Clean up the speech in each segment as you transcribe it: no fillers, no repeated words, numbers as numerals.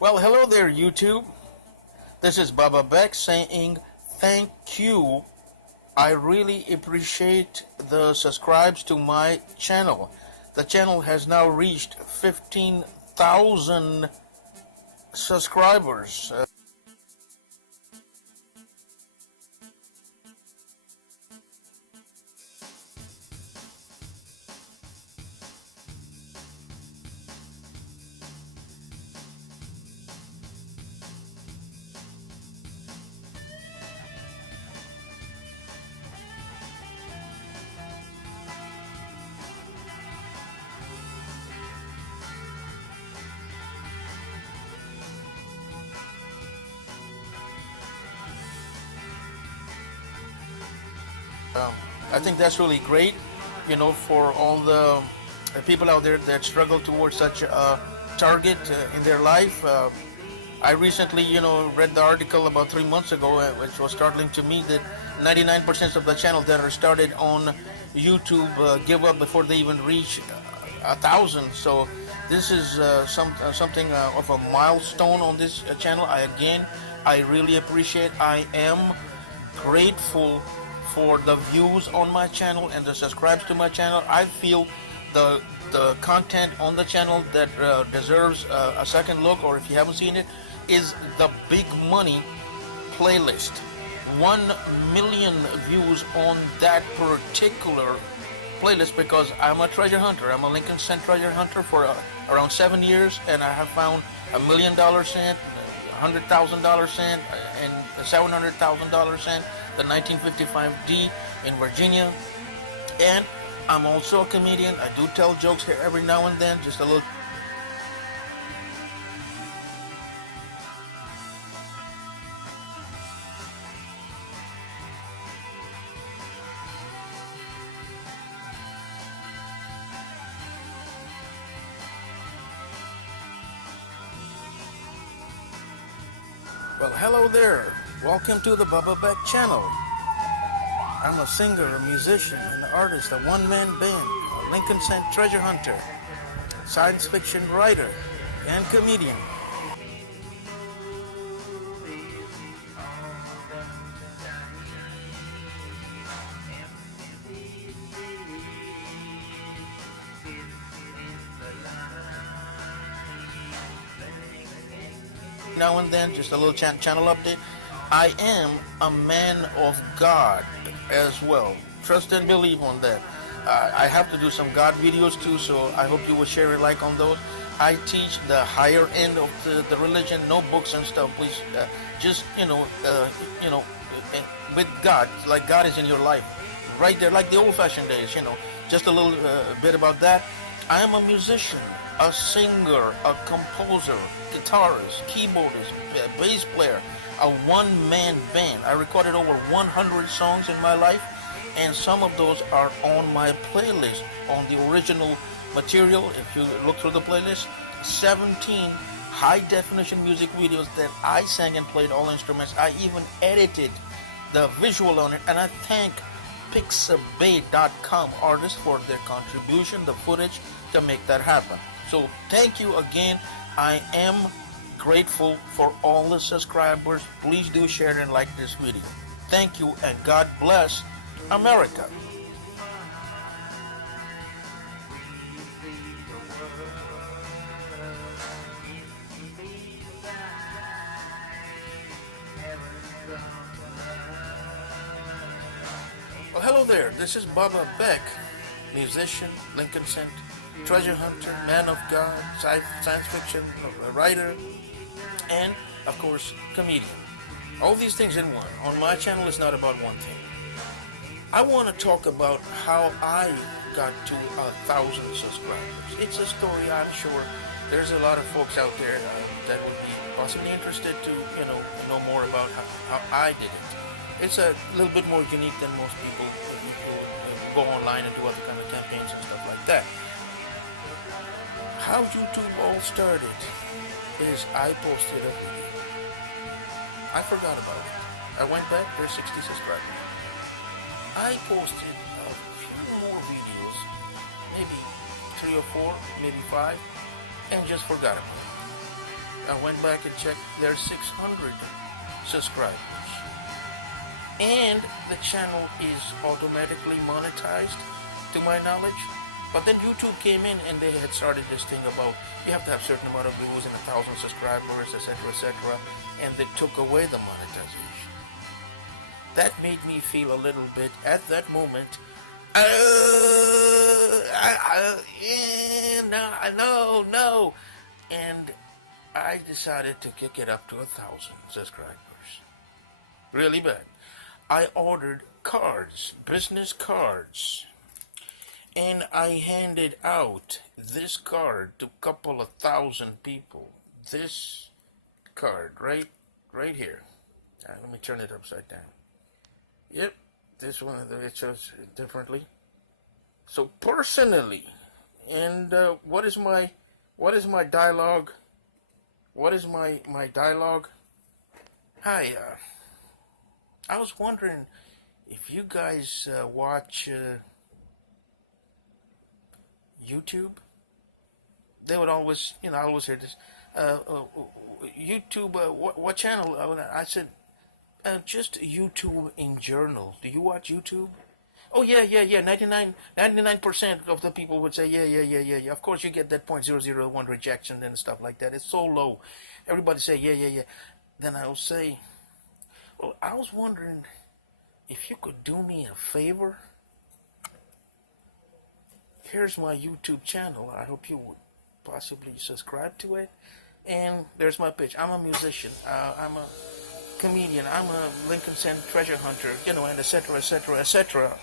Well, hello there, YouTube. This is Baba Beck saying thank you. I really appreciate the subscribes to my channel. The channel has now reached 15,000 subscribers. I think that's really great, for all the people out there that struggle towards such a target in their life. I recently, read the article about 3 months ago, which was startling to me, that 99% of the channels that are started on YouTube give up before they even reach 1,000. So this is something of a milestone on this channel. I really appreciate. I am grateful for the views on my channel and the subscribes to my channel. I feel the content on the channel that deserves a second look, or if you haven't seen it, is the Big Money playlist. 1 million views on that particular playlist, because I'm a treasure hunter. I'm a Lincoln Cent treasure hunter for around 7 years, and I have found $1,000,000 cent, $100,000 cent, and $700,000 cent, the 1955D in Virginia. And I'm also a comedian. I do tell jokes here every now and then, just a little. Well, hello there. Welcome to the Baba Beck channel. I'm a singer, a musician, an artist, a one-man band, a Lincoln Cent treasure hunter, science fiction writer, and comedian. Now and then, just a little channel update. I am a man of God as well. Trust and believe on that. I have to do some God videos too, so I hope you will share a like on those. I teach the higher end of the religion, no books and stuff. Please, just with God, like God is in your life, right there, like the old-fashioned days. Just a little bit about that. I am a musician, a singer, a composer, guitarist, keyboardist, bass player, a one-man band. I recorded over 100 songs in my life, and some of those are on my playlist, on the original material. If you look through the playlist, 17 high-definition music videos that I sang and played all instruments. I even edited the visual on it, and I thank Pixabay.com artists for their contribution, the footage to make that happen. So thank you again. I am grateful for all the subscribers. Please do share and like this video. Thank you, and God bless America. Well, hello there. This is Baba Beck, musician, Lincoln Cent treasure hunter, man of God, science fiction writer, and of course comedian. All these things in one. On my channel, it's not about one thing. I want to talk about how I got to 1,000 subscribers. It's a story. I'm sure there's a lot of folks out there that would be possibly interested to know more about how I did it. It's a little bit more unique than most people who go online and do other kind of campaigns and stuff like that. How YouTube all started is I posted a video. I forgot about it. I went back, there's 60 subscribers. I posted a few more videos, maybe 3 or 4, maybe 5, and just forgot about it. I went back and checked. There's 600 subscribers, and the channel is automatically monetized, to my knowledge. But then YouTube came in and they had started this thing about you have to have a certain amount of views and 1,000 subscribers, etc., and they took away the monetization. That made me feel a little bit at that moment. No, and I decided to kick it up to 1,000 subscribers. Really bad. I ordered cards, business cards, and I handed out this card to a couple of thousand people. This card, right here. Let me turn it upside down. Yep, this one, it shows differently. So personally, and what is my dialogue? What is my dialogue? Hi, I was wondering if you guys watch YouTube. They would always, I always hear this. YouTube, what channel? I said, just YouTube in general. Do you watch YouTube? Oh yeah. 99% of the people would say yeah. Of course you get that 0.001 rejection and stuff like that. It's so low. Everybody say yeah. Then I'll say, well, I was wondering if you could do me a favor. Here's my YouTube channel. I hope you would possibly subscribe to it. And there's my pitch. I'm a musician. I'm a comedian. I'm a Lincoln Center treasure hunter, and etc.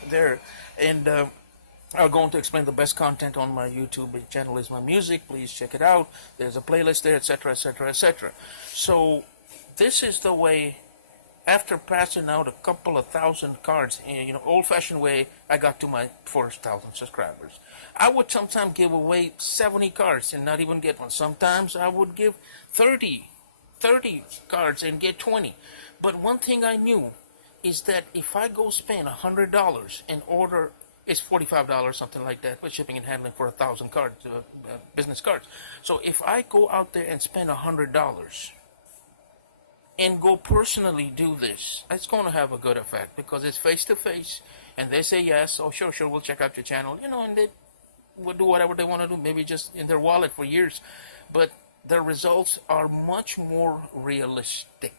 there. And I'm going to explain the best content on my YouTube channel is my music. Please check it out. There's a playlist there, etc. So this is the way. After passing out a couple of thousand cards, old-fashioned way, I got to my first 1,000 subscribers. I would sometimes give away 70 cards and not even get one. Sometimes I would give 30 cards and get 20. But one thing I knew is that if I go spend $100 and order, it's $45, something like that, with shipping and handling for 1,000 cards, business cards. So if I go out there and spend $100 and go personally do this, it's going to have a good effect because it's face to face, and they say yes. Oh, sure, we'll check out your channel, and they will do whatever they want to do, maybe just in their wallet for years, but the results are much more realistic.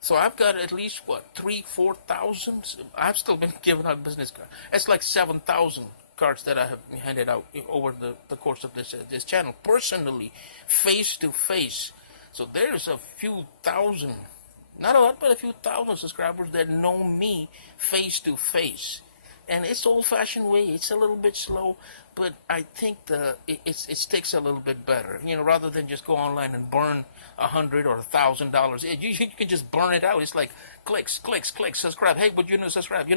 So I've got at least 3,000-4,000. I've still been giving out business cards. It's like 7,000 cards that I have handed out over the course of this channel, personally, face to face. So there's a few thousand, not a lot, but a few thousand subscribers that know me face to face. And it's old-fashioned way. It's a little bit slow, but I think it sticks a little bit better. Rather than just go online and burn $100 or $1,000, you can just burn it out. It's like clicks, subscribe. Hey, would you subscribe? You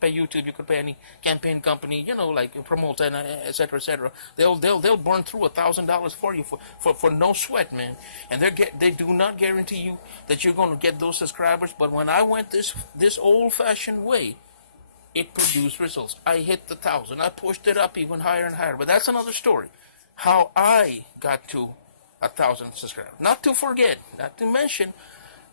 pay YouTube. You could pay any campaign company. Like promote and etc. They'll burn through $1,000 for you for no sweat, man. And they do not guarantee you that you're going to get those subscribers. But when I went this old-fashioned way, it produced results. I hit the 1,000. I pushed it up even higher and higher. But that's another story. How I got to 1,000 subscribers. Not to mention,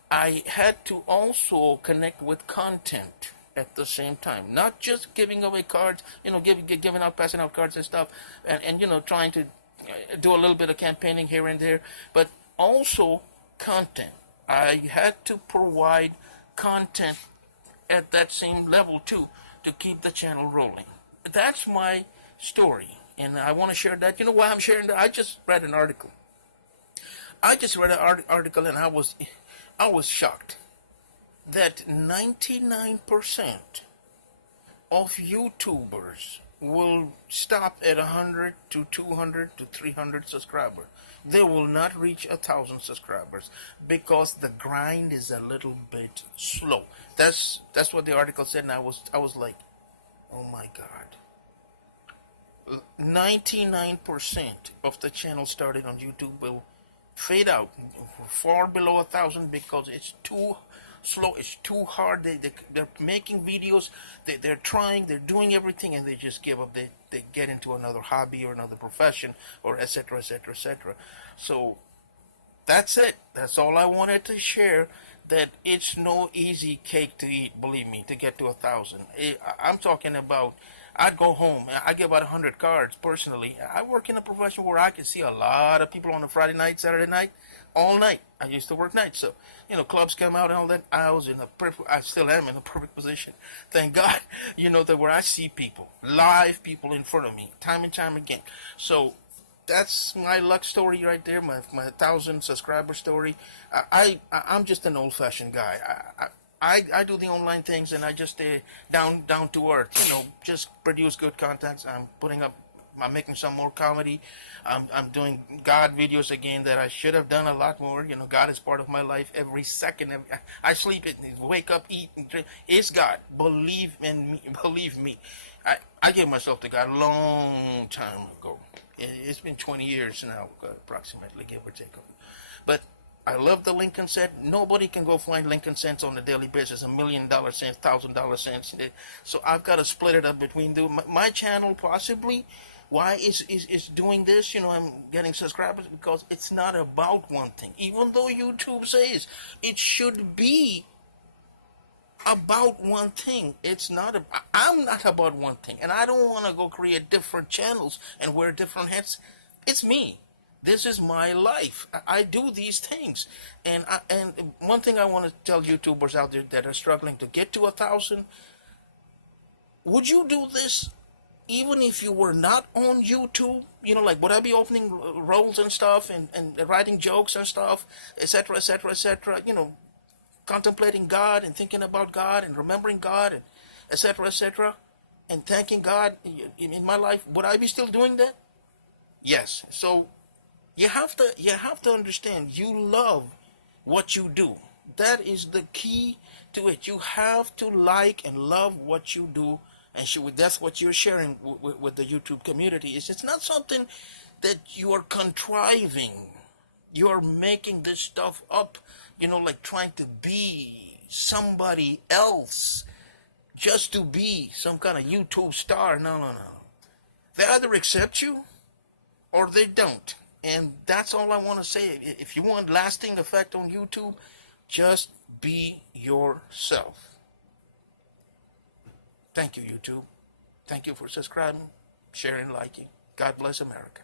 I had to also connect with content at the same time. Not just giving away cards, giving out, passing out cards and stuff, and trying to do a little bit of campaigning here and there, but also content. I had to provide content at that same level too, to keep the channel rolling. That's my story, and I want to share that. You know why I'm sharing that? I just read an article. And I was shocked that 99% of YouTubers will stop at 100 to 200 to 300 subscribers. They will not reach 1,000 subscribers because the grind is a little bit slow. That's what the article said, and I was like, oh my God. 99% of the channels started on YouTube will fade out far below 1,000 because it's too slow, it's too hard. They're making videos, they're trying, they're doing everything, and they just give up. They get into another hobby or another profession, or etc. So That's it. That's all I wanted to share. That it's no easy cake to eat, believe me, to get to 1,000. I'm talking about, I'd go home. I get about 100 cards personally. I work in a profession where I can see a lot of people on a Friday night, Saturday night, all night. I used to work nights, so clubs come out and all that. I was in a perfect. I still am in a perfect position. Thank God, that where I see people, live people in front of me, time and time again. So that's my luck story right there. My 1,000 subscriber story. I'm just an old fashioned guy. I do the online things, and I just stay down to earth. Just produce good contents. I'm making some more comedy. I'm doing God videos again that I should have done a lot more. God is part of my life every second. I sleep, wake up, eat, and drink. It's God. Believe in me. Believe me. I gave myself to God a long time ago. It's been 20 years now, approximately, give or take. But I love the Lincoln cent. Nobody can go find Lincoln cents on a daily basis, $1,000,000 cents, $1,000 cents. So I've got to split it up between my channel, possibly. Why is doing this? I'm getting subscribers because it's not about one thing. Even though YouTube says it should be about one thing. It's not. I'm not about one thing, and I don't want to go create different channels and wear different hats. It's me. This is my life. I do these things, and one thing I want to tell YouTubers out there that are struggling to get to 1,000: would you do this even if you were not on YouTube? Like, would I be opening roles and stuff, and writing jokes and stuff, etc., etc., etc.? Contemplating God and thinking about God and remembering God, and etc., etc., and thanking God in my life. Would I be still doing that? Yes. So you have to understand, you love what you do. That is the key to it. You have to like and love what you do, and that's what you're sharing with the YouTube community. It's not something that you are contriving. You're making this stuff up, like trying to be somebody else just to be some kind of YouTube star. No, no, no. They either accept you or they don't. And that's all I want to say. If you want lasting effect on YouTube, just be yourself. Thank you, YouTube. Thank you for subscribing, sharing, liking. God bless America.